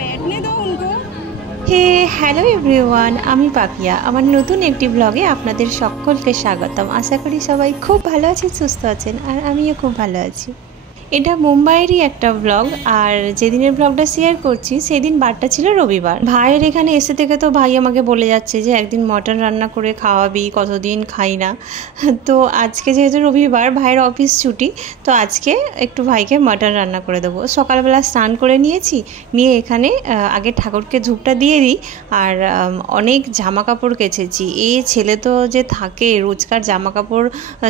बैठने दो उनको। হে হ্যালো এভরিওয়ান, আমি পাপিয়া। আমার নতুন একটি ব্লগে আপনাদের সকলকে স্বাগতম। আশা করি সবাই খুব ভালো আছেন, সুস্থ আছেন, আর আমিও খুব ভালো আছি। এটা মুম্বাইয়েরই একটা ব্লগ, আর যেদিনের ব্লগটা শেয়ার করছি সেদিন বারটা ছিল রবিবার। ভাইয়ের এখানে এসে থেকে তো ভাই আমাকে বলে যাচ্ছে যে একদিন মটন রান্না করে খাওয়াবি, কতদিন খাই না। তো আজকে যেহেতু রবিবার, ভাইয়ের অফিস ছুটি, তো আজকে একটু ভাইকে মটন রান্না করে দেবো। সকালবেলা স্নান করে নিয়েছি, নিয়ে এখানে আগে ঠাকুরকে ধূপটা দিয়ে দিই। আর অনেক জামা কাপড় কেচেছি। এই ছেলে তো যে থাকে রোজকার জামা কাপড়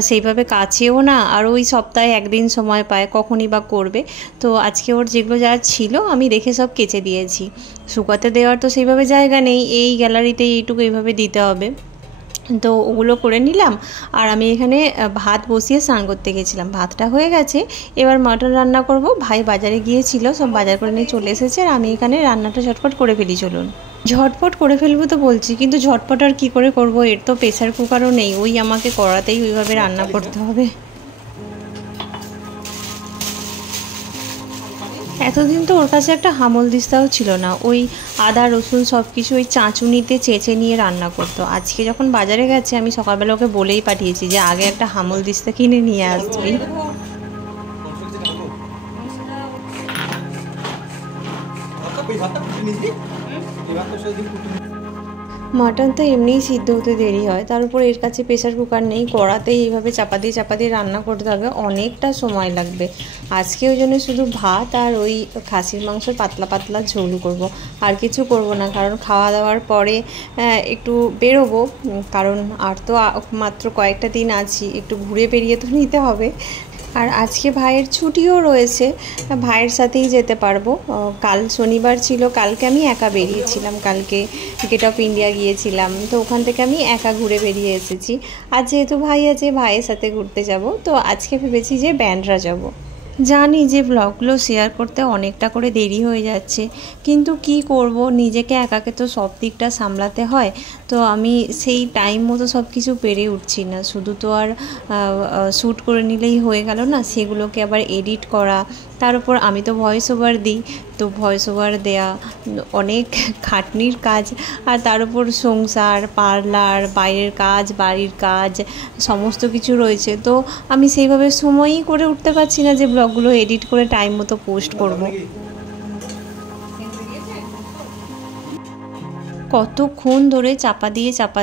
সেইভাবে কাচেও না, আর ওই সপ্তাহে একদিন সময় পায়, কখনই বা করবে। তো আজকে ওর যেগুলো যা ছিল আমি দেখে সব কেচে দিয়েছি। শুকাতে দেওয়ার তো সেইভাবে জায়গা নেই, এই গ্যালারিতে এইটুকু এইভাবে দিতে হবে। তো ওগুলো করে নিলাম। আর আমি এখানে ভাত বসিয়ে স্নান করতে গেছিলাম, ভাতটা হয়ে গেছে। এবার মটন রান্না করব। ভাই বাজারে গিয়েছিল, সব বাজার করে নিয়ে চলে এসেছে, আর আমি এখানে রান্নাটা ঝটপট করে ফেলি। চলুন, ঝটপট করে ফেলবো তো বলছি, কিন্তু ঝটপট আর কী করে করব, এর তো প্রেসার কুকারও নেই, ওই আমাকে কড়াতেই ওইভাবে রান্না করতে হবে। এতদিন তো ওর কাছে একটা হামল দিস্তাও ছিল না, ওই আদা রসুন সব কিছু ওই চাঁচুনিতে চেঁচে নিয়ে রান্না করতো। আজকে যখন বাজারে গেছে আমি সকালবেলা ওকে বলেই পাঠিয়েছি যে আগে একটা হামল দিস্তা কিনে নিয়ে আসবি। মটন তো এমনিই সিদ্ধ হতে দেরি হয়, তার উপর এর কাছে প্রেসার কুকার নেই, কড়াতেই এইভাবে চাপা দিয়ে রান্না করতে হবে, অনেকটা সময় লাগবে। আজকে ওই জন্য শুধু ভাত আর ওই খাসির মাংসের পাতলা পাতলা ঝোল করব, আর কিছু করব না। কারণ খাওয়া দাওয়ার পরে একটু বেরোবো, কারণ আর তো মাত্র কয়েকটা দিন আছি, একটু ঘুরে বেরিয়ে তো নিতে হবে। আর আজকে ভাইয়ের ছুটিও রয়েছে, ভাইয়ের সাথেই যেতে পারবো। কাল শনিবার ছিল, কালকে আমি একা বেরিয়েছিলাম, কালকে গেট অফ ইন্ডিয়া গিয়েছিলাম, তো ওখান থেকে আমি একা ঘুরে বেরিয়ে এসেছি। আর যেহেতু ভাই আছে, ভাইয়ের সাথে ঘুরতে যাব, তো আজকে ভেবেছি যে ব্যান্ডরা যাব। জানি যে ব্লগগুলো শেয়ার করতে অনেকটা করে দেরি হয়ে যাচ্ছে, কিন্তু কি করব, নিজেকে একাকে তো সব দিকটা সামলাতে হয়। তো আমি সেই টাইম মতো সব কিছু পেরে উঠছি না। শুধু তো আর শ্যুট করে নিলেই হয়ে গেল না, সেগুলোকে আবার এডিট করা, তার উপর আমি তো ভয়েস ওভার দিই, তো ভয়েস ওভার দেয়া অনেক খাটনির কাজ। আর তার উপর সংসার, পার্লার, বাইরের কাজ, বাড়ির কাজ, সমস্ত কিছু রয়েছে। তো আমি সেইভাবে সময়ই করে উঠতে পারছি না যে ব্লগগুলো এডিট করে টাইম মতো পোস্ট করব। কতক্ষণ ধরে চাপা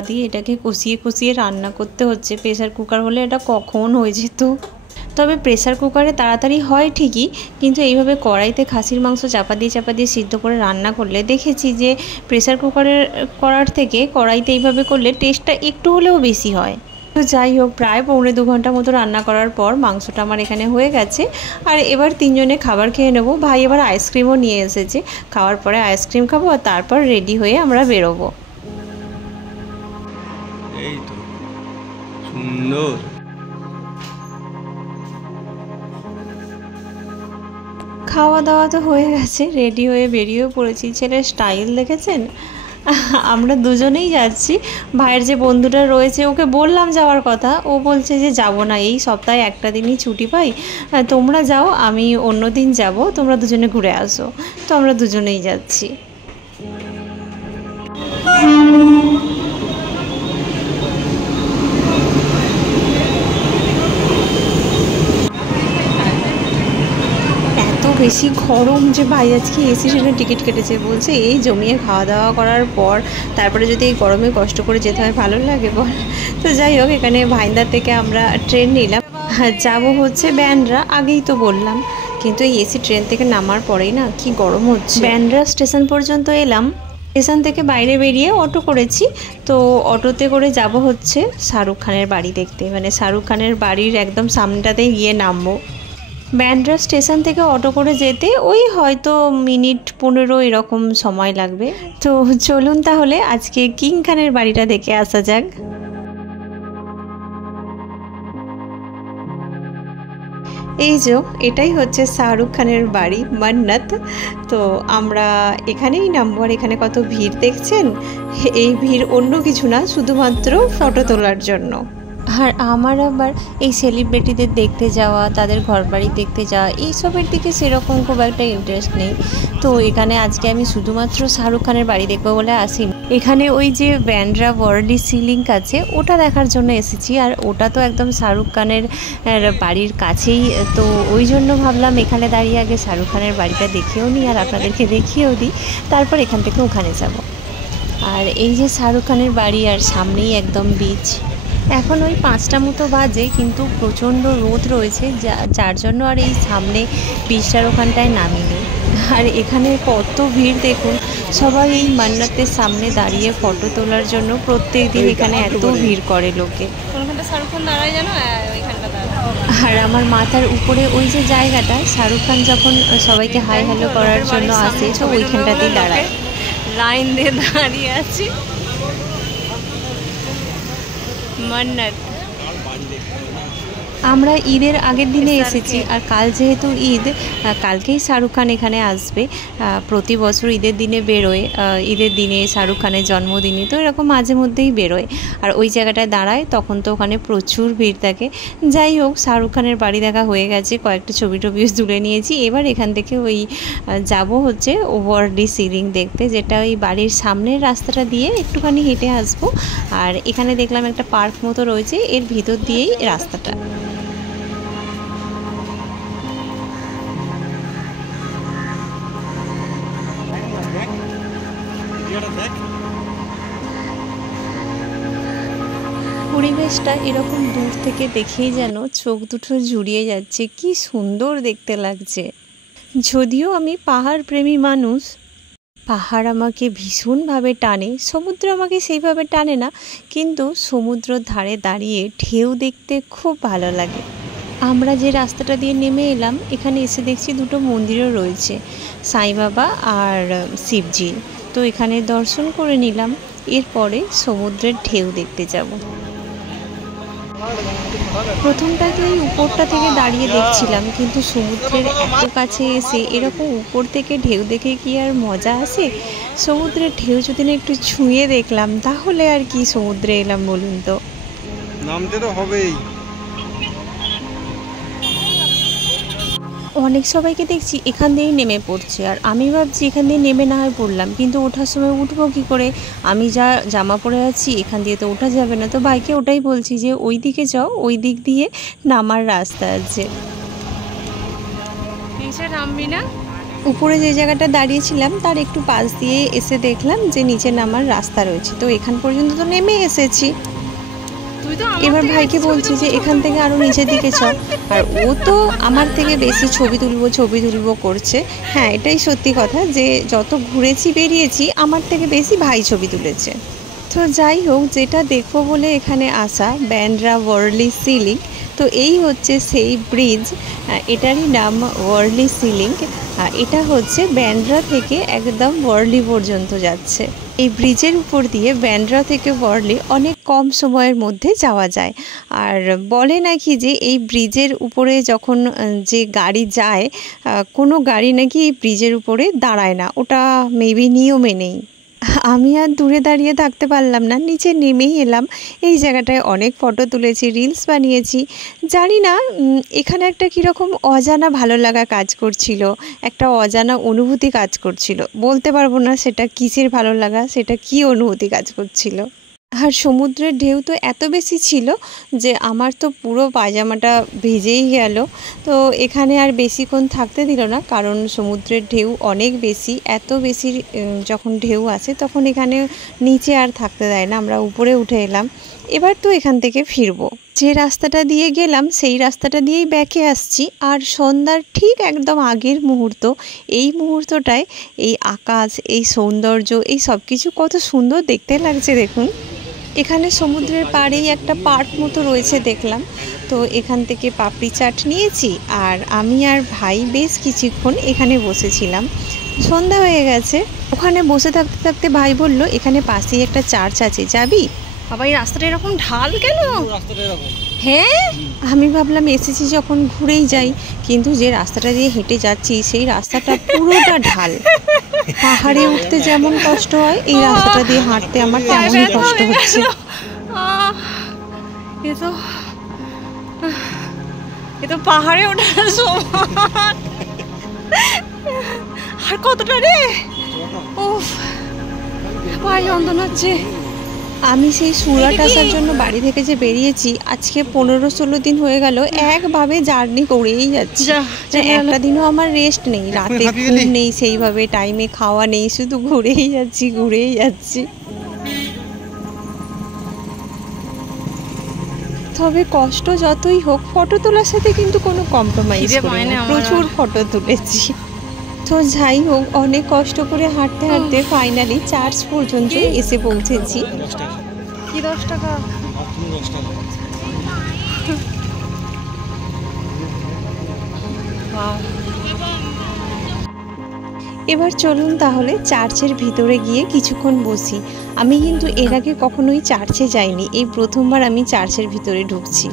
দিয়ে এটাকে কষিয়ে রান্না করতে হচ্ছে। প্রেসার কুকার হলে এটা কখন হয়ে যেত। তবে প্রেসার কুকারে তাড়াতাড়ি হয় ঠিকই, কিন্তু এইভাবে কড়াইতে খাসির মাংস চাপা দিয়ে সিদ্ধ করে রান্না করলে দেখেছি যে প্রেসার কুকারের করার থেকে কড়াইতে এইভাবে করলে টেস্টটা একটু হলেও বেশি হয়। তো যাই হোক, প্রায় 1.5-2 ঘন্টা মতো রান্না করার পর মাংসটা আমার এখানে হয়ে গেছে। আর এবার তিনজনে খাবার খেয়ে নেবো। ভাই এবার আইসক্রিমও নিয়ে এসেছে, খাওয়ার পরে আইসক্রিম খাবো, আর তারপর রেডি হয়ে আমরা বেরোবো। এই তো সুন্দর। খাওয়া দাওয়া তো হয়ে গেছে, রেডি হয়ে বেরিয়েও পড়েছি। ছেলের স্টাইল দেখেছেন? আমরা দুজনেই যাচ্ছি। ভাইয়ের যে বন্ধুটা রয়েছে, ওকে বললাম যাওয়ার কথা, ও বলছে যে যাব না, এই সপ্তাহে একটা দিনই ছুটি পাই, তোমরা যাও, আমি অন্য দিন যাব, তোমরা দুজনে ঘুরে আসো। তো আমরা দুজনেই যাচ্ছি। বেশি গরম যে ভাই আজকে এসি ট্রেনের টিকিট কেটেছে, বলছে এই জমিয়ে খাওয়া দাওয়া করার পর তারপরে যদি এই গরমে কষ্ট করে যেতে হয় ভালো লাগে বল। তো যাই হোক, এখানে ভাইন্দার থেকে আমরা ট্রেন নিলাম, যাব হচ্ছে ব্যান্ডরা, আগেই তো বললাম। কিন্তু এই এসি ট্রেন থেকে নামার পরেই না কি গরম হচ্ছে। ব্যান্ডরা স্টেশন পর্যন্ত এলাম, স্টেশন থেকে বাইরে বেরিয়ে অটো করেছি। তো অটোতে করে যাব হচ্ছে শাহরুখ খানের বাড়ি দেখতে, মানে শাহরুখ খানের বাড়ির একদম সামনেটাতেই গিয়ে নামবো। ব্যান্ড্রা স্টেশন থেকে অটো করে যেতে ওই হয়তো মিনিট 15 এরকম সময় লাগবে। তো চলুন তাহলে আজকে কিং খানের বাড়িটা দেখে আসা যাক। এই যে এটাই হচ্ছে শাহরুখ খানের বাড়ি, মান্নাত। তো আমরা এখানেই নামবো। আর এখানে কত ভিড় দেখছেন, এই ভিড় অন্য কিছু না, শুধুমাত্র ফটো তোলার জন্য। আর আমার আবার এই সেলিব্রিটিদের দেখতে যাওয়া, তাদের ঘরবাড়ি দেখতে যাওয়া, এইসবের দিকে সেরকম খুব একটা ইন্টারেস্ট নেই। তো এখানে আজকে আমি শুধুমাত্র শাহরুখ খানের বাড়ি দেখবো বলে আসিনি, এখানে ওই যে ব্যান্ড্রা ওয়ার্লি সিলিং আছে ওটা দেখার জন্য এসেছি। আর ওটা তো একদম শাহরুখ খানের বাড়ির কাছেই, তো ওই জন্য ভাবলাম এখানে দাঁড়িয়ে আগে শাহরুখ খানের বাড়িটা দেখেও নিই আর আপনাদেরকে দেখিয়েও দিই, তারপর এখান থেকে ওখানে যাব। আর এই যে শাহরুখ খানের বাড়ি আর সামনেই একদম বিচ। এখন ওই 5টা মতো বাজে, কিন্তু প্রচণ্ড রোদ রয়েছে, যার জন্য আর এই সামনে বিচটার ওখানটায় নামিনি। আর এখানে কত ভিড় দেখুন, সবাই এই মান্নাতের সামনে দাঁড়িয়ে ফটো তোলার জন্য প্রত্যেক দিন এখানে এত ভিড় করে লোকে। কোনখানটা শাহরুখ খান দাঁড়ায় জানো? ওইখানটা দাঁড়ায়। আর আমার মাথার উপরে ওই যে জায়গাটা, শাহরুখ খান যখন সবাইকে হাই হ্যালো করার জন্য আসে তো ওইখানটাতেই দাঁড়ায়। লাইন দিয়ে দাঁড়িয়ে আছি। মান্নাত আমরা ঈদের আগের দিনে এসেছি, আর কাল যেহেতু ঈদ, কালকেই শাহরুখ খান এখানে আসবে। প্রতি বছর ঈদের দিনে বেরোয়, ঈদের দিনে শাহরুখ খানের জন্মদিনে, তো এরকম মাঝে মধ্যেই বেরোয়। আর ওই জায়গাটায় দাঁড়ায়, তখন তো ওখানে প্রচুর ভিড় থাকে। যাই হোক, শাহরুখ খানের বাড়ি দেখা হয়ে গেছে, কয়েকটা ছবি টবিও তুলে নিয়েছি। এবার এখান থেকে ওই যাব হচ্ছে ওয়ার্লি সিলিং দেখতে, যেটা ওই বাড়ির সামনের রাস্তাটা দিয়ে একটুখানি হেঁটে আসবো। আর এখানে দেখলাম একটা পার্ক মতো রয়েছে, এর ভিতর দিয়েই রাস্তাটা। পরিবেশটা এরকম দূর থেকে দেখেই যেন চোখ দুটো জুড়িয়ে যাচ্ছে, কি সুন্দর দেখতে লাগছে। যদিও আমি পাহাড় প্রেমী মানুষ, পাহাড় আমাকে ভীষণভাবে টানে, সমুদ্র আমাকে সেইভাবে টানে না, কিন্তু সমুদ্রের ধারে দাঁড়িয়ে ঢেউ দেখতে খুব ভালো লাগে। আমরা যে রাস্তাটা দিয়ে নেমে এলাম, এখানে এসে দেখছি দুটো মন্দিরও রয়েছে, সাই বাবা আর শিবজি। তো এখানে দর্শন করে নিলাম, এরপরে সমুদ্রের ঢেউ দেখতে যাব। প্রথমটা তো এই উপরটা থেকে দাঁড়িয়ে দেখছিলাম, কিন্তু সমুদ্রের এত কাছে এসে এরকম উপর থেকে ঢেউ দেখে কি আর মজা আসে? সমুদ্রের ঢেউ যদি না একটু ছুঁয়ে দেখলাম, তাহলে আর কি সমুদ্রে এলাম বলুন তো। নামতে তো হবেই। অনেক সবাইকে দেখছি এখান দিয়েই নেমে পড়ছে, আর আমি ভাবছি এখান দিয়ে নেমে না হয় পড়লাম, কিন্তু ওঠার সময় উঠবো কী করে? আমি যা জামা পরে আছি এখান দিয়ে তো ওঠা যাবে না। তো ভাইকে ওটাই বলছি যে ওই দিকে যাও, ওই দিক দিয়ে নামার রাস্তা আছে। নিচে নামবি না? উপরে যে জায়গাটা দাঁড়িয়েছিলাম তার একটু পাশ দিয়ে এসে দেখলাম যে নিচে নামার রাস্তা রয়েছে, তো এখান পর্যন্ত তো নেমে এসেছি। এবার ভাইকে বলছি যে এখান থেকে আরও নিচের দিকে চল, আর ও তো আমার থেকে বেশি ছবি তুলবো করছে। হ্যাঁ, এটাই সত্যি কথা যে যত ঘুরেছি বেরিয়েছি আমার থেকে বেশি ভাই ছবি তুলেছে। তো যাই হোক, যেটা দেখবো বলে এখানে আসা, ব্যান্ড্রা ওয়ার্লি সিলিং, তো এই হচ্ছে সেই ব্রিজ, এটারই নাম ওয়ার্লি সিলিং। এটা হচ্ছে ব্যান্ড্রা থেকে একদম ওয়ার্লি পর্যন্ত যাচ্ছে। এই ব্রিজের উপর দিয়ে ব্যান্ড্রা থেকে ওয়ার্লি অনেক কম সময়ের মধ্যে যাওয়া যায়। আর বলে নাকি যে এই ব্রিজের উপরে যখন যে গাড়ি যায়, কোনো গাড়ি নাকি এই ব্রিজের উপরে দাঁড়ায় না, ওটা মেবি নিয়মে নেই। আমি আর দূরে দাঁড়িয়ে থাকতে পারলাম না, নিচে নেমেই এলাম। এই জায়গাটায় অনেক ফটো তুলেছি, রিলস বানিয়েছি। জানি না, এখানে একটা কীরকম অজানা ভালো লাগা কাজ করছিল, একটা অজানা অনুভূতি কাজ করছিল। বলতে পারবো না সেটা কিসের ভালো লাগা, সেটা কি অনুভূতি কাজ করছিল। আর সমুদ্রের ঢেউ তো এত বেশি ছিল যে আমার তো পুরো পায়জামাটা ভিজেই গেল। তো এখানে আর বেশিক্ষণ থাকতে দিল না, কারণ সমুদ্রের ঢেউ অনেক বেশি, এত বেশি যখন ঢেউ আসে তখন এখানে নিচে আর থাকতে দেয় না। আমরা উপরে উঠে এলাম, এবার তো এখান থেকে ফিরবো। যে রাস্তাটা দিয়ে গেলাম সেই রাস্তাটা দিয়েই ব্যাকে আসছি। আর সন্ধ্যার ঠিক একদম আগের মুহূর্ত, এই মুহূর্তটায় এই আকাশ, এই সৌন্দর্য, এই সব কিছু কত সুন্দর দেখতে লাগছে দেখুন। এখানে সমুদ্রের পাড়েই একটা পার্ক মতো রয়েছে দেখলাম, তো এখান থেকে পাপড়ি চাট নিয়েছি। আর আমি আর ভাই বেশ কিছুক্ষণ এখানে বসেছিলাম। সন্ধ্যা হয়ে গেছে, ওখানে বসে থাকতে থাকতে ভাই বলল এখানে পাশেই একটা চার্চ আছে, যাবি? বাবা, এই রাস্তাটা এরকম ঢাল কেন? হ্যাঁ, আমি ভাবলাম এসেছি যখন ঘুরেই যাই, কিন্তু যে রাস্তাটা দিয়ে হেঁটে যাচ্ছি সেই রাস্তাটা পুরোটা ঢাল। পাহাড়ে উঠতে যেমন কষ্ট হয়, এই রাস্তাটা দিয়ে হাঁটতে আমার তেমনই কষ্ট হচ্ছে। এ তো পাহাড়ে ওঠার সময়। আর কতটা রে, উফ পায়ে যন্ত্রণা হচ্ছে। আমি সেই সুরাট আসার জন্য বাড়ি থেকে যে বেরিয়েছি, আজকে 15-16 দিন হয়ে গেল একভাবে জার্নি করেই যাচ্ছি। একটা দিনও আমার রেস্ট নেই, রাতে ঘুম নেই, সেইভাবে টাইমে খাওয়া নেই, শুধু ঘুরেই যাচ্ছি। তবে কষ্ট যতই হোক, ফটো তোলার সাথে কিন্তু কোনো কম্প্রোমাইজ করি না, প্রচুর ফটো তুলেছি। তো যাই হোক, অনেক কষ্ট করে হাঁটতে ফাইনালি চার্চ পর্যন্ত এসে পৌঁছেছি। কি 10 টাকা? এবার চলুন তাহলে চার্চের ভিতরে গিয়ে কিছুক্ষণ বসি। আমি কিন্তু এর আগে কখনোই চার্চে যাইনি, এই প্রথমবার আমি চার্চের ভিতরে ঢুকছি।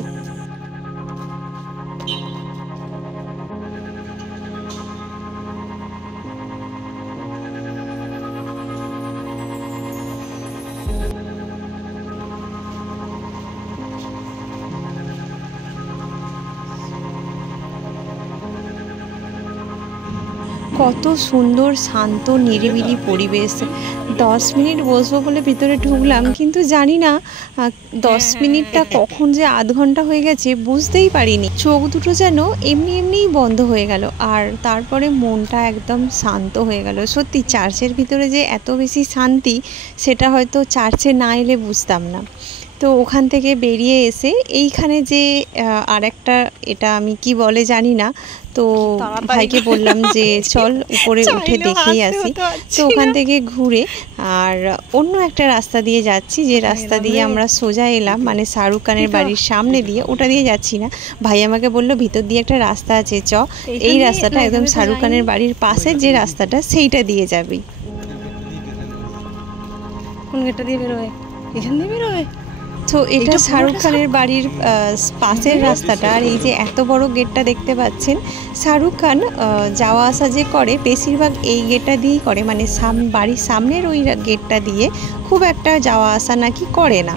কত সুন্দর শান্ত নিরিবিলি পরিবেশ। 10 মিনিট বসবো বলে ভিতরে ঢুকলাম, কিন্তু জানি না 10 মিনিটটা কখন যে আধ ঘন্টা হয়ে গেছে বুঝতেই পারিনি। চোখ দুটো যেন এমনিই বন্ধ হয়ে গেল, আর তারপরে মনটা একদম শান্ত হয়ে গেল। সত্যি চার্চের ভিতরে যে এত বেশি শান্তি, সেটা হয়তো চার্চে না এলে বুঝতাম না। তো ওখান থেকে বেরিয়ে এসে এইখানে যে আরেকটা, এটা আমি কি বলে জানি না, তো ভাইকে বললাম যে চল উপরে উঠে দেখেই আসি। তো ওখান থেকে ঘুরে আর অন্য একটা রাস্তা দিয়ে যাচ্ছি, যে রাস্তা দিয়ে আমরা সোজা এলাম, মানে শাহরুখ খানের বাড়ির সামনে দিয়ে, ওটা দিয়ে যাচ্ছি না। ভাই আমাকে বললো ভিতর দিয়ে একটা রাস্তা আছে, এই রাস্তাটা একদম শাহরুখ খানের বাড়ির পাশে যে রাস্তাটা, সেইটা দিয়ে যাবি। কোন গেটটা দিয়ে বেরোয়? এখান দিয়ে বেরোয়? তো এটা শাহরুখ খানের বাড়ির পাশের রাস্তাটা। আর এই যে এত বড় গেটটা দেখতে পাচ্ছেন, শাহরুখ খান যাওয়া আসা যে করে বেশিরভাগ এই গেটটা দিয়েই করে, মানে বাড়ির সামনের ওই গেটটা দিয়ে খুব একটা যাওয়া আসা নাকি করে না।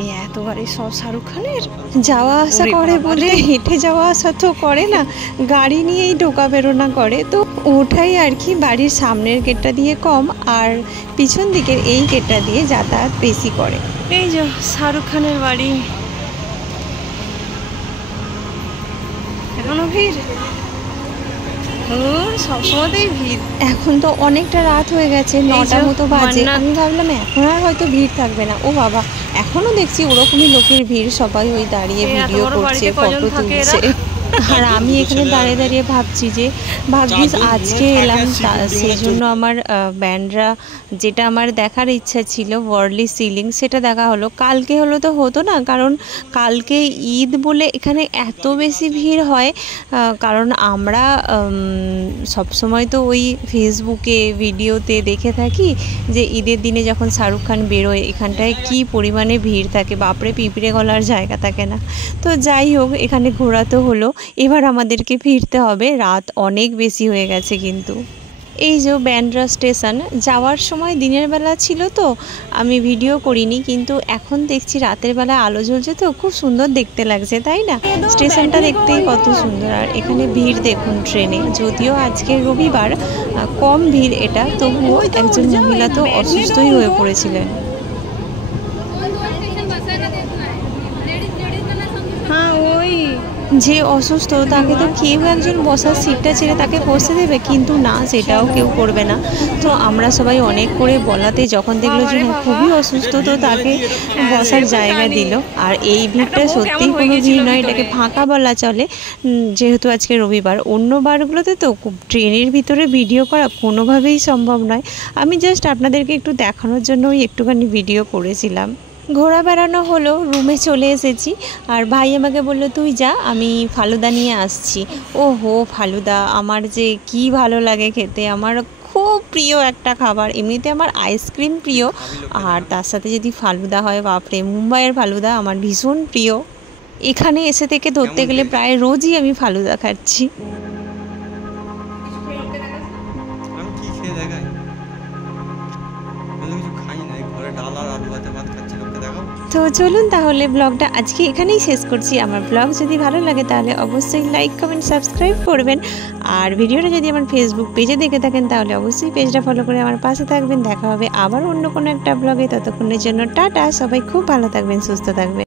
এই এত গাড়ি সব শাহরুখ খানের যাওয়া আসা করে বলে হেঁটে যাওয়া আসা তো করে না, গাড়ি নিয়েই ঢোকা বেরোনা করে। তো ওঠাই আর কি, বাড়ির সামনের গেটটা দিয়ে কম, আর পিছন দিকের এই গেটটা দিয়ে যাতায়াত বেশি করে। এই যে শাহরুখ খানের বাড়ি, এখনো ভিড়, সবসময়তেই ভিড়। এখন তো অনেকটা রাত হয়ে গেছে, 9টা মতো বাজে। আমি ভাবলাম এখন আর হয়তো ভিড় থাকবে না। ও বাবা, এখনো দেখছি ওরকমই লোকের ভিড়, সবাই ওই দাঁড়িয়ে ভিডিও করছে, ফটো তুলছে। আর আমি এখানে দাঁড়িয়ে ভাবছিস আজকে এলাম, সেই জন্য আমার ব্যান্ডরা, যেটা আমার দেখার ইচ্ছা ছিল ওয়ার্লি সিলিং, সেটা দেখা হলো। কালকে হলো তো হতো না, কারণ কালকে ঈদ বলে এখানে এত বেশি ভিড় হয়। কারণ আমরা সবসময় তো ওই ফেসবুকে ভিডিওতে দেখে থাকি যে ঈদের দিনে যখন শাহরুখ খান বেরোয় এখানটায় কি পরিমাণে ভিড় থাকে, বাপরে পিঁপড়ে গলার জায়গা থাকে না। তো যাই হোক, এখানে ঘোরা তো হলো, এবার আমাদেরকে ফিরতে হবে, রাত অনেক বেশি হয়ে গেছে। কিন্তু এই যে ব্যান্ড্রা স্টেশন, যাওয়ার সময় দিনের বেলা ছিল তো আমি ভিডিও করিনি, কিন্তু এখন দেখছি রাতের বেলা আলো জ্বলছে তো খুব সুন্দর দেখতে লাগছে, তাই না? স্টেশনটা দেখতেই কত সুন্দর। আর এখানে ভিড় দেখুন ট্রেনে, যদিও আজকে রবিবার কম ভিড় এটা, তবুও একজন মহিলা তো অসুস্থই হয়ে পড়েছিলেন। যে অসুস্থ তাকে তো কেউ একজন বসার সিটটা ছেড়ে তাকে বসে দেবে, কিন্তু না, সেটাও কেউ করবে না। তো আমরা সবাই অনেক করে বলাতে যখন দেখলো যে খুবই অসুস্থ, তো তাকে বসার জায়গা দিল। আর এই ভিড়টা সত্যিই কোনো ভিড় নয়, এটাকে ফাঁকা বলা চলে, যেহেতু আজকে রবিবার। অন্য বারগুলোতে তো ট্রেনের ভিতরে ভিডিও করা কোনোভাবেই সম্ভব নয়। আমি জাস্ট আপনাদেরকে একটু দেখানোর জন্য একটুখানি ভিডিও করেছিলাম। ঘোরা বেড়ানো হলো, রুমে চলে এসেছি। আর ভাই আমাকে বললো তুই যা, আমি ফালুদা নিয়ে আসছি। ওহো, ফালুদা আমার যে কি ভালো লাগে খেতে, আমার খুব প্রিয় একটা খাবার। এমনিতে আমার আইসক্রিম প্রিয়, আর তার সাথে যদি ফালুদা হয়, বাপরে, মুম্বাইয়ের ফালুদা আমার ভীষণ প্রিয়। এখানে এসে থেকে ধরতে গেলে প্রায় রোজই আমি ফালুদা খাচ্ছি। তো চলুন তাহলে ব্লগটা আজকে এখানেই শেষ করছি। আমার ব্লগ যদি ভালো লাগে তাহলে অবশ্যই লাইক কমেন্ট সাবস্ক্রাইব করবেন। আর ভিডিওটা যদি আমার ফেসবুক পেজে দেখে থাকেন তাহলে অবশ্যই পেজটা ফলো করে আমার পাশে থাকবেন। দেখা হবে আবার অন্য কোনো একটা ব্লগে। ততক্ষণের জন্য টাটা। সবাই খুব ভালো থাকবেন, সুস্থ থাকবেন।